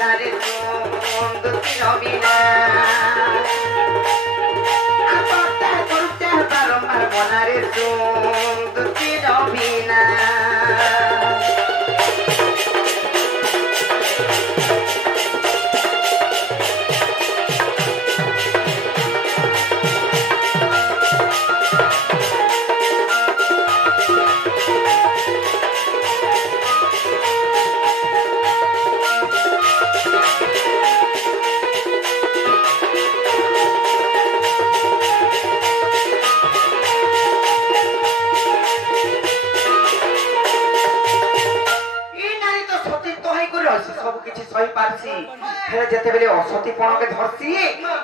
তারে দুটি রবিনা করতে করতে বারম্বার মনারে দুটি রবিনা যেতে বেলে অসতী পণকে ধরছি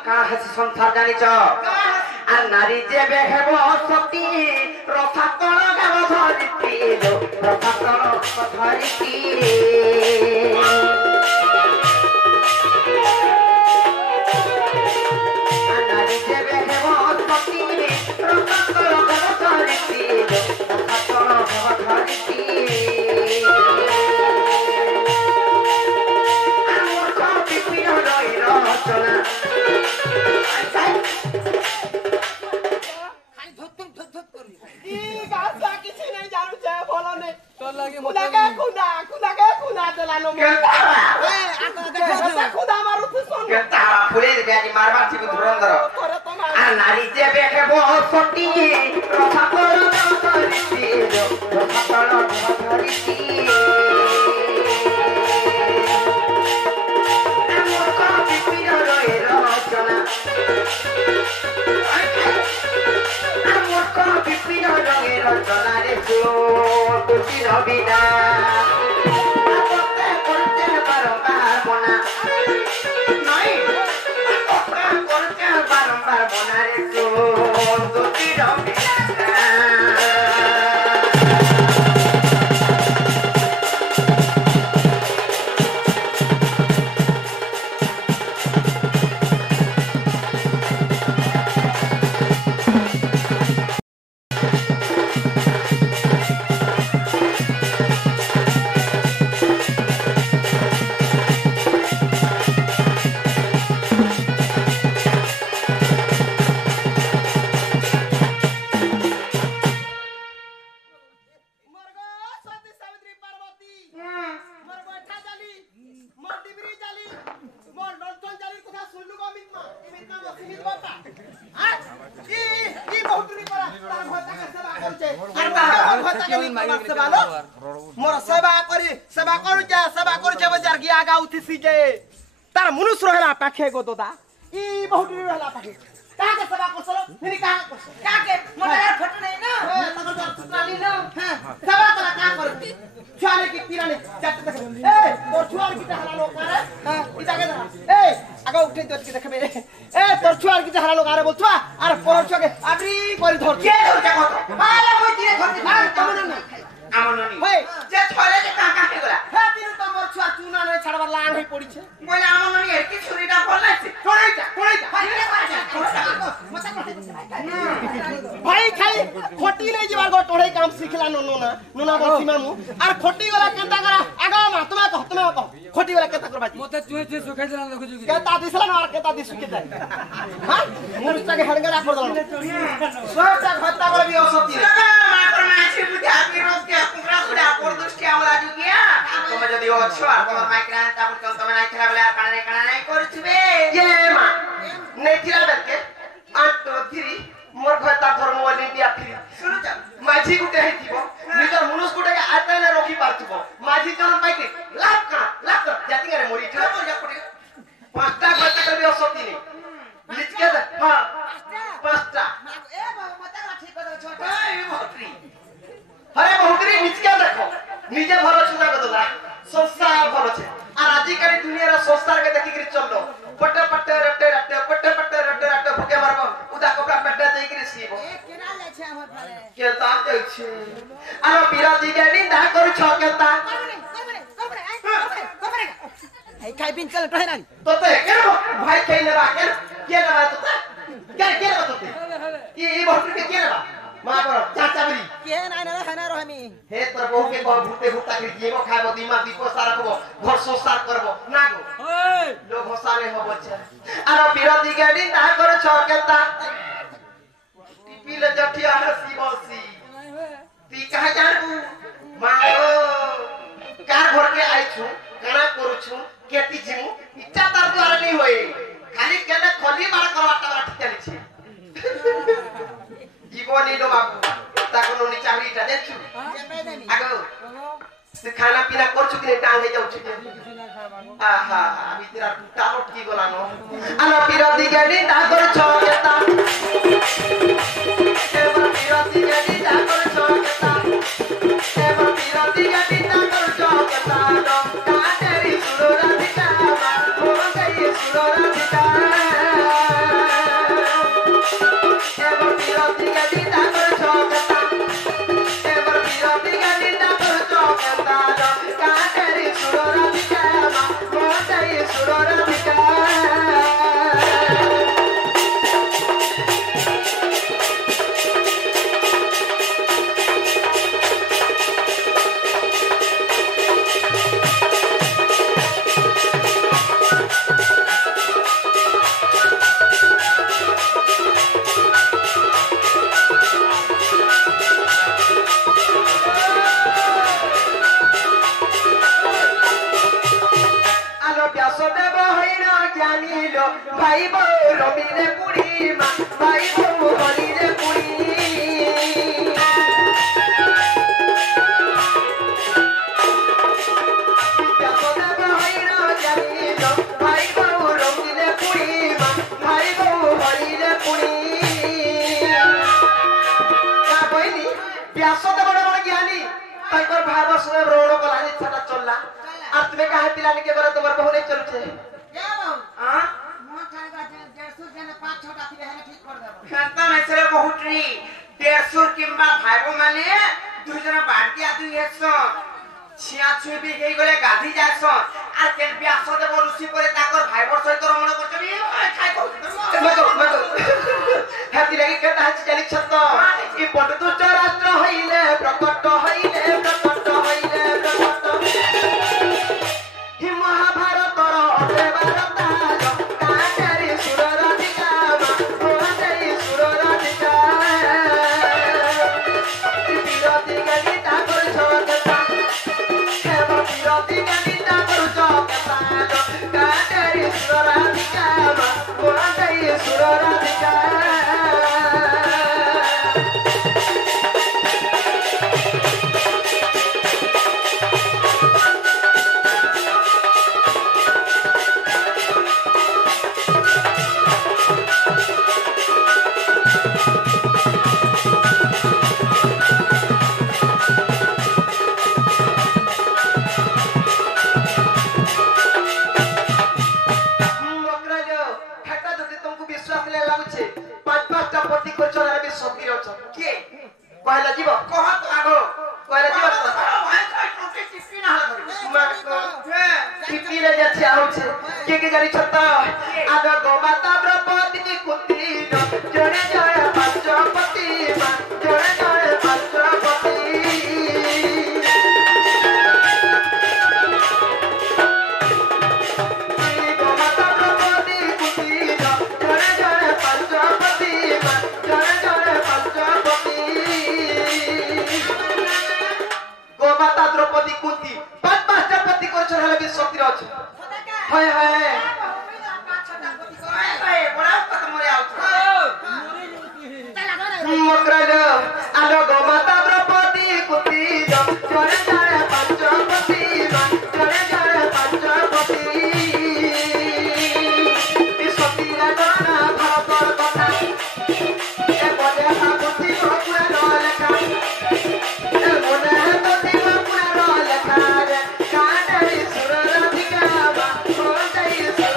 কাঁ হাসি সংসার জানিছ আর নারী যে বেহেব অসতী রসাতল গাব ধরিতি রসাতল ধরিতি আর নারী যে বেহেব অসতী রসাতল গাব ধরিতি রসাতল গাব ধরিতি নারী যে বেহেব সতী রসাতল ধরিতি রসাতল ধরিতি বিভিন্ন রঙের রচনারে দুটি রবিনা করতে করতে বারম্বার মনা নয় করতে বারম্বার মনারে দুটি রবিনা तार मनुष्य रहला पाखे गो दोदा ई बहुत रहला पाखे काके सेवा करसलो निनी काके मोरा फोटो नै न तकर तो सुत्राली न सेवा करा का कर छुआले की तिराने चट देख ए तोर छुआर की हला लोग करे ई जागे ए आगा उठे तो की देखबे ए तोर छुआर की हला लोग आरे बोलछवा आर पर छके आबरी करी धर के धर का कत माला মই दिए धरती मार तमन न আমননি ভাই যে ছলে যে কাকা কে গলা হ্যাঁ তিনু তোমার ছুয়া চুনা নয় ছাড়বার লাং হই পড়িছে বলে আমননি এর কি ছুরিটা বললাছে কোড়াইটা ভাই খাই খটি নাই যাবার গো টোড়াই কাম শিখলা নোনা নোনা বলছি মামু আর খটি গলা কেনতা করা আগা মা তুমি কহ খটি গলা কেনতা করবা মতে চুই চুই সুখাই দিলা দেখো জুকি কেনতা দিছলা না আর কেনতা দিছু কে যায় হ্যাঁ মুরস্তাকে হড়গড়া করে দাও সোটা হত্যা করবি অসতি মা করে মাছি বুঝি আপনি রোজ কে পুরা পুরা পরদুষ্টি আমলা জুগিয়া তুমি যদি অছো আর তোমার মাইক্রান তারপর কোন তুমি নাই খেলা বলে আর কানা নাই করছিবে এ মা নেই খেলা বেলকে আট তো থ্রি মোর ঘরটা ধর্ম বলি দিয়া ফিরি শুনো যা মাঝি গুটে হেতিব নিজর মনুষ গুটে আতাইলে রখি পারতিব মাঝি জন পাইতে লাভ কর জাতি করে মরি খেলা পড় যা পড়ে পাঁচটা ঘরটা করবি অসতি নেই লিচকে দে হ্যাঁ পাঁচটা এ মতে ঠিক কথা ছোট এই ভত্রি আরে বহুতরি লিচকে দেখো নিজে ভর চুনা কদলা সংসার ভরছে আর আজিকালি দুনিয়ার সংসার কে দেখি করে চললো পটে পটে রটে রটে ভুকে মারব উদা কপড়া পেটে দেই করে সিব এ কেনা যাচ্ছে আমার ফালে কে তা যাচ্ছে আর বিরাজি কে নিন্দা করছ কেতা করবে এই খাই পিন চল কহে না তোতে কেন ভাই খাই নেবা কে নেবা তোতে কে নেবা তোতে এই বহুত কে নেবা मा कर चाचाबरी के ना ना है ना रहमी हे तोर बहु के कह भूते भूता के जीवो खाबो दिमा दीपो सारा खबो घर संसार करबो ना गो ओए लोग हसाले हो बच्चा आरो बिरती गाड़ी ना कर छ केता टीपी ले जठिया हसी बसी ती कहा जानबू माओ कार घर के आई छु काना करू छु केती जिमु इच्छा तार द्वारा नहीं होई खाली केले खली मार करवाटा ठीक चली छी जीवनी लो बाबू ताको नो निचारी ता देखछु आगो से खाना पीना कर छु कि टांग हे जाउ छु आहा अभी तेरा टालो की गला नो आलो बिरती गाड़ी ता कर छ केता एवर बिरती गाड़ी ता कर छ केता एवर बिरती गाड़ी ता कर छ केता नो काटेरी सुरो राधिका हो गई सुरो राधिका एवर बिरती गाड़ी ता कर छ केता एवर बिरती गाड़ी ता कर छ केता नो काटेरी सुरो राधिका हो गई सुरो राधिका भाई बो रमीले पुरी मा भाई बो हरीले पुरी प्यासोदा बहिरो जानिलो भाई बो रमीले पुरी मा भाई बो हरीले पुरी का बहिनी प्यासोदा बड़ बड़ ज्ञानी ताकर भाव सुने रोड को लानी छटा चलला आ तुमे काहे पिलानी के करे तोमर बहु नहीं चलछे क्या बहु हां खानता में सरे बहुत री 150 किंबा भाइबो माने दुई जना बांटी आदि हेसो छिया छुई भी हेई गले गाधी जासो आ केन ब्यास देव ऋषि परे ताकर भाइबो सहित रमण करछबी खाइ कहू हाथी लागि केता हाथी चली छत ई पंडित राष्ट्र हइले प्रकट हइले प्रकट हइले प्रकट हि महाभारत रो अदेवारता काटेरी सुर राधिका हो गई सुर राधिका बिरती गाड़ी ता कर छकेता हे बिरती गाड़ी ता कर छकेता काटेरी सुर राधिका हो गई सुर राधिका कहला जीव कह तो आगो कहला जीव भाई भाई टोके टिप्पी ना हला टिप्पी रे जाछि आउ छे के जानि छत आगो गोमाता द्रौपदी कुंती जड़े जड़े पंचपति मा जड़े जड़े पंचपति गोमाता द्रौपदी कुंती जड़े जड़े पंचपति मा जड़े जड़े पंचपति गोमाता द्रौपदी कुंती पांच पांचटा पति कर छले भी शक्ति रछ हाय हाय हाय बड़ा पत मोरे आउ मोकराज आलो गोमाता द्रौपदी कुंती जड़े जड़े पंचपति जड़े जड़े पंचपति ई शक्ति रा गणना भारतर कथा ए बले हा बुद्धि पूरा न लेखा ए मोने बुद्धि पूरा न लेखा रे काटेरी सुर राधिका हो गई सुर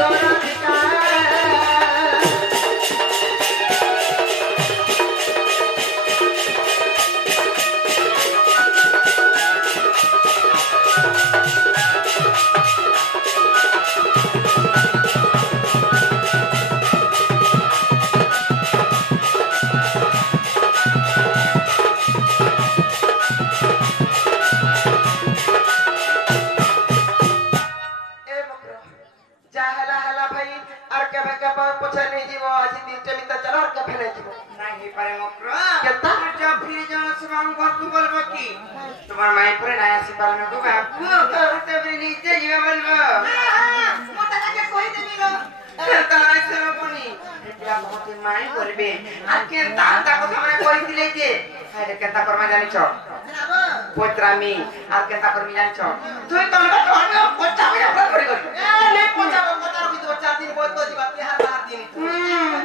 पछे नहीं जीव आज दिनटे मिता चला के फेने जीव नहीं पारे मकर केता जब फिर जन सुबह घर को बोलबो की तुम्हार माई पर ना आसी पालन को बापू तो फिर नीचे जीव बोलबो मोटा के कोई देबी लो ताई से बनी एटा बहुत माई बोलबे आ के दादा को सामने कोई दिले जे আরে কেতা করমা জানিছ পোত্রামি আর কেতা করমি জানিছ তুই কোন কথা করবে পচা করে আপন করে গল এ নে পচা কথা রবি তো 4 দিন বই তো দিবা 3 দিন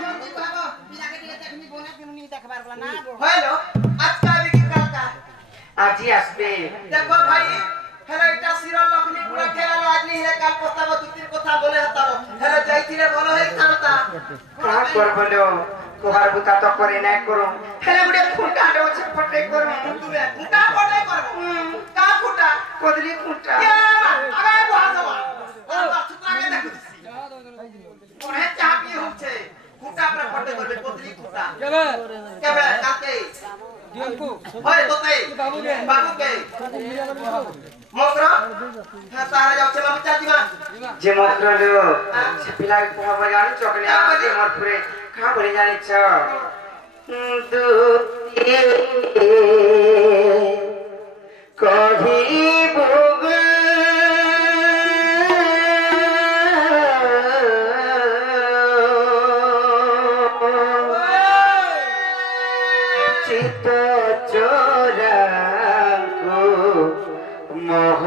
জলদি বাবা বিরাকে দিলে দেখনি বোনা কেমনি দেখবার বলা না হলো আজকে আবি কি কালকা আজি আসবে দেখো ভাই হেলো এটা সিরল লখনি পুরা খেলা আজনি হে কাল প্রস্তাব দুতির কথা বলে হতাবো হেলো যাইতিলে ভালো হই থামতা কা করবলো কোহার বুতা তো করে না করো হেলে গুড়ে খুঁটা দো ছপটে করো তুমি খুঁটা পড়ে করব কা খুঁটা কদলি খুঁটা আগে বহা যাবা আর সুতরাগে দেখুছি পড়ে চাপি হচ্ছে খুঁটা আমরা পড়ে করবে কদলি খুঁটা কেবে কাকে দিয়াকু হয় তোতে বাবুকে মকরা হ্যাঁ তারা যাচ্ছে বাবু চাচিমা যে মকরলো সে পিলা কোহা বাজার চকলে আছে মোর পুরে খা বলে জানিছ দুতি কহি ভোগ চিত চোরাঙ্কু মোহ